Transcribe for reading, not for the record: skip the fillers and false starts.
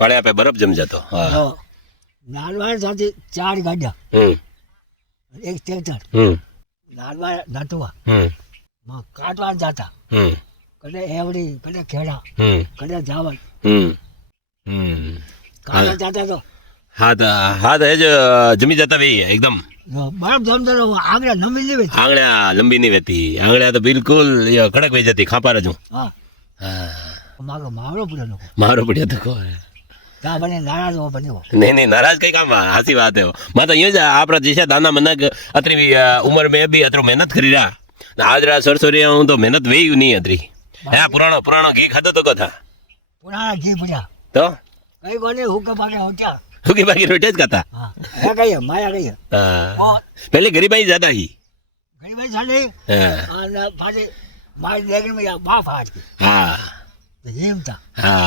પાડ્યા પે બરફ જમ જતો હા નાનવાડ સાથે 4 ગાડા એક ટ્રેક્ટર નાનવાડ નટવા કાટવા જતા કદે એવડી કદે ખેડા કદે જાવલ કાટવા જતા તો હાથ હે જમી જતા ભાઈ એકદમ બરફ જમતો આંગળા નમી લેવી આંગળ્યા લંબી નહીં વેતી આંગળ્યા તો બિલકુલ કડક વહી જતી ખાપા રજું મારો પડ્યો મારો પડ્યો તો તા બને નારાજ હો બન્યો नहीं नाराज कई काम हासी बात है मैं तो यूं आपरा जैसा दाना मनक अतरी उम्र में भी अतरो मेहनत करी रहा आज रा सरसोरी हूं तो मेहनत वेई नहीं अतरी है पुरानो घी खातो तो कथा पुराना घी पड़ा तो कई बने हुक्का पाके होटा हुकी बाकी रोटे ज खाता हां है कही माया कही हां पहले गरीबाई ज्यादा ही गरीबाई साले हां फाटे मार देगन में या बाप हाट हां तो हिमता हां